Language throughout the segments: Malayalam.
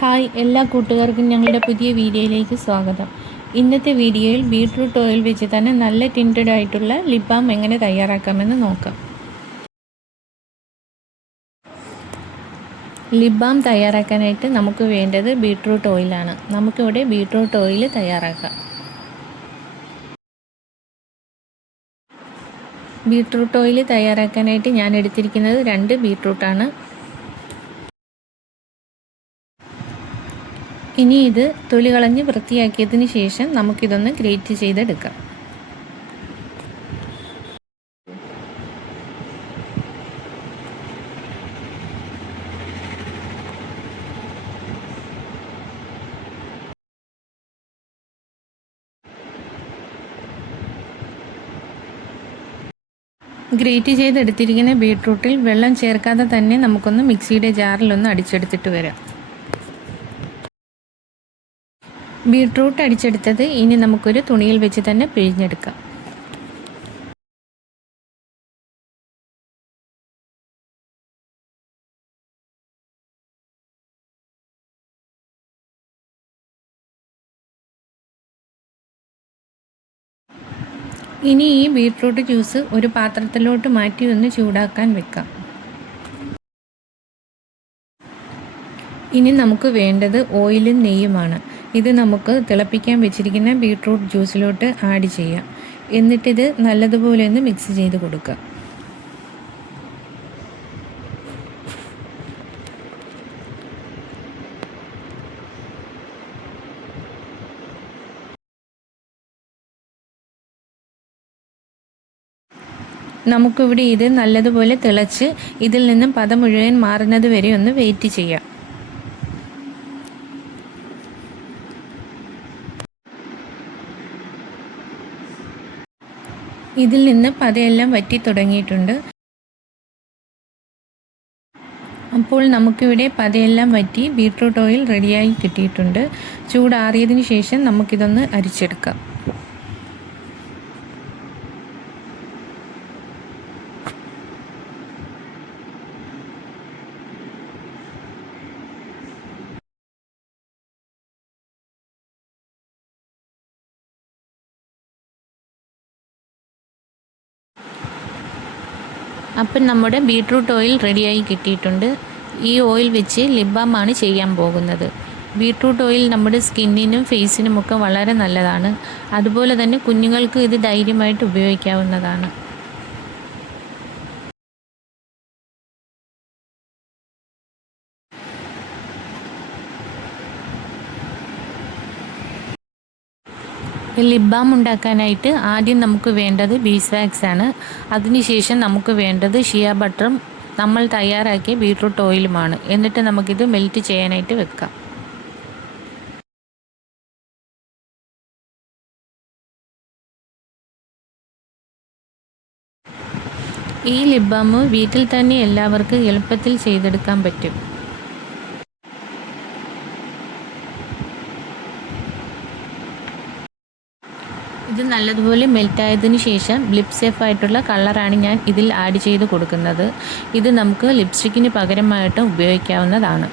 ഹായ് എല്ലാ കൂട്ടുകാർക്കും ഞങ്ങളുടെ പുതിയ വീഡിയോയിലേക്ക് സ്വാഗതം. ഇന്നത്തെ വീഡിയോയിൽ ബീട്രൂട്ട് ഓയിൽ വെച്ച് തന്നെ നല്ല ടിൻറ്റഡ് ആയിട്ടുള്ള ലിപ് ബാം എങ്ങനെ തയ്യാറാക്കാമെന്ന് നോക്കാം. ലിപ് ബാം തയ്യാറാക്കാനായിട്ട് നമുക്ക് വേണ്ടത് ബീട്രൂട്ട് ഓയിലാണ്. നമുക്കിവിടെ ബീട്രൂട്ട് ഓയിൽ തയ്യാറാക്കാം. ബീട്രൂട്ട് ഓയിൽ തയ്യാറാക്കാനായിട്ട് ഞാൻ എടുത്തിരിക്കുന്നത് 2 ബീട്രൂട്ടാണ്. ഇനി ഇത് തൊലി കളഞ്ഞ് വൃത്തിയാക്കിയതിന് ശേഷം നമുക്കിതൊന്ന് ഗ്രേറ്റ് ചെയ്തെടുക്കാം. ഗ്രേറ്റ് ചെയ്തെടുത്തിരിക്കുന്ന ബീട്രൂട്ടിൽ വെള്ളം ചേർക്കാതെ തന്നെ നമുക്കൊന്ന് മിക്സിയുടെ ജാറിലൊന്ന് അടിച്ചെടുത്തിട്ട് വരാം. ബീട്രൂട്ട് അടിച്ചെടുത്തത് ഇനി നമുക്കൊരു തുണിയിൽ വെച്ച് തന്നെ പിഴിഞ്ഞെടുക്കാം. ഇനി ഈ ബീട്രൂട്ട് ജ്യൂസ് ഒരു പാത്രത്തിലോട്ട് മാറ്റി ഒന്ന് ചൂടാക്കാൻ വെക്കാം. ഇനി നമുക്ക് വേണ്ടത് ഓയിലും നെയ്യുമാണ്. ഇത് നമുക്ക് തിളപ്പിക്കാൻ വെച്ചിരിക്കുന്ന ബീട്രൂട്ട് ജ്യൂസിലോട്ട് ആഡ് ചെയ്യാം. എന്നിട്ടിത് നല്ലതുപോലെ ഒന്ന് മിക്സ് ചെയ്ത് കൊടുക്കുക. നമുക്കിവിടെ ഇത് നല്ലതുപോലെ തിളച്ച് ഇതിൽ നിന്നും പത മുഴുവൻ മാറുന്നത് വരെ ഒന്ന് വെയിറ്റ് ചെയ്യാം. ഇതിൽ നിന്ന് പതയെല്ലാം വറ്റി തുടങ്ങിയിട്ടുണ്ട്. അപ്പോൾ നമുക്കിവിടെ പതയെല്ലാം വറ്റി ബീട്രൂട്ട് ഓയിൽ റെഡിയായി കിട്ടിയിട്ടുണ്ട്. ചൂടാറിയതിന് ശേഷം നമുക്കിതൊന്ന് അരിച്ചെടുക്കാം. അപ്പം നമ്മുടെ ബീട്രൂട്ട് ഓയിൽ റെഡിയായി കിട്ടിയിട്ടുണ്ട്. ഈ ഓയിൽ വെച്ച് ലിപ് ബാം ആണ് ചെയ്യാൻ പോകുന്നത്. ബീട്രൂട്ട് ഓയിൽ നമ്മുടെ സ്കിന്നിനും ഫേസിനുമൊക്കെ വളരെ നല്ലതാണ്. അതുപോലെ തന്നെ കുഞ്ഞുങ്ങൾക്ക് ഇത് ധൈര്യമായിട്ട് ഉപയോഗിക്കാവുന്നതാണ്. ലിപ് ബാം ഉണ്ടാക്കാനായിട്ട് ആദ്യം നമുക്ക് വേണ്ടത് ബീസ്വാക്സ് ആണ്. അതിനുശേഷം നമുക്ക് വേണ്ടത് ഷിയ ബട്ടറും നമ്മൾ തയ്യാറാക്കിയ ബീട്രൂട്ട് ഓയിലുമാണ്. എന്നിട്ട് നമുക്കിത് മെൽറ്റ് ചെയ്യാനായിട്ട് വെക്കാം. ഈ ലിപ് ബാം വീട്ടിൽ തന്നെ എല്ലാവർക്കും എളുപ്പത്തിൽ ചെയ്തെടുക്കാൻ പറ്റും. ഇത് നല്ലതുപോലെ മെൽറ്റായതിനു ശേഷം ലിപ് സേഫ് ആയിട്ടുള്ള കളറാണ് ഞാൻ ഇതിൽ ആഡ് ചെയ്ത് കൊടുക്കുന്നത്. ഇത് നമുക്ക് ലിപ്സ്റ്റിക്കിന് പകരമായിട്ട് ഉപയോഗിക്കാവുന്നതാണ്.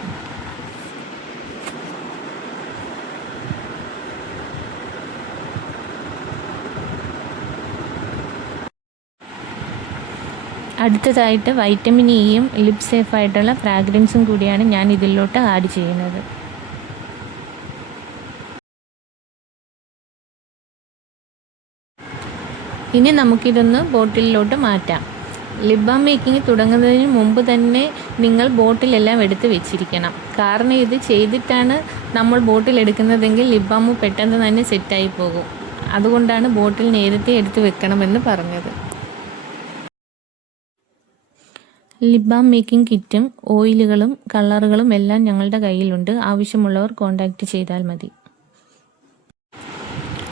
അടുത്തതായിട്ട് വൈറ്റമിൻ ഇയും ലിപ് സേഫ് ആയിട്ടുള്ള ഫ്രാഗ്രൻസും കൂടിയാണ് ഞാൻ ഇതിലോട്ട് ആഡ് ചെയ്യുന്നത്. ഇനി നമുക്കിതൊന്ന് ബോട്ടിലിലോട്ട് മാറ്റാം. ലിപ് ബാം മേക്കിംഗ് തുടങ്ങുന്നതിന് മുമ്പ് തന്നെ നിങ്ങൾ ബോട്ടിലെല്ലാം എടുത്ത് വെച്ചിരിക്കണം. കാരണം ഇത് ചെയ്തിട്ടാണ് നമ്മൾ ബോട്ടിൽ എടുക്കുന്നതെങ്കിൽ ലിപ് ബാം പെട്ടെന്ന് തന്നെ സെറ്റായി പോകും. അതുകൊണ്ടാണ് ബോട്ടിൽ നേരത്തെ എടുത്ത് വെക്കണമെന്ന് പറഞ്ഞത്. ലിപ് ബാം മേക്കിംഗ് കിറ്റും ഓയിലുകളും കളറുകളും എല്ലാം ഞങ്ങളുടെ കയ്യിലുണ്ട്. ആവശ്യമുള്ളവർ കോൺടാക്റ്റ് ചെയ്താൽ മതി.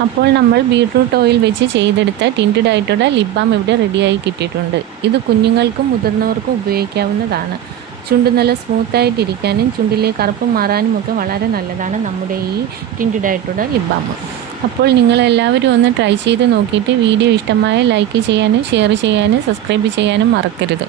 അപ്പോൾ നമ്മൾ ബീട്രൂട്ട് ഓയിൽ വെച്ച് ചെയ്തെടുത്ത ടിൻറ്റഡ് ആയിട്ടുള്ള ലിപ് ബാം ഇവിടെ റെഡിയായി കിട്ടിയിട്ടുണ്ട്. ഇത് കുഞ്ഞുങ്ങൾക്കും മുതിർന്നവർക്കും ഉപയോഗിക്കാവുന്നതാണ്. ചുണ്ട് നല്ല സ്മൂത്തായിട്ടിരിക്കാനും ചുണ്ടിലെ കറുപ്പ് മാറാനുമൊക്കെ വളരെ നല്ലതാണ് നമ്മുടെ ഈ ടിൻറ്റഡ് ആയിട്ടുള്ള ലിപ് ബാം. അപ്പോൾ നിങ്ങളെല്ലാവരും ഒന്ന് ട്രൈ ചെയ്ത് നോക്കിയിട്ട് വീഡിയോ ഇഷ്ടമായ ലൈക്ക് ചെയ്യാനും ഷെയർ ചെയ്യാനും സബ്സ്ക്രൈബ് ചെയ്യാനും മറക്കരുത്.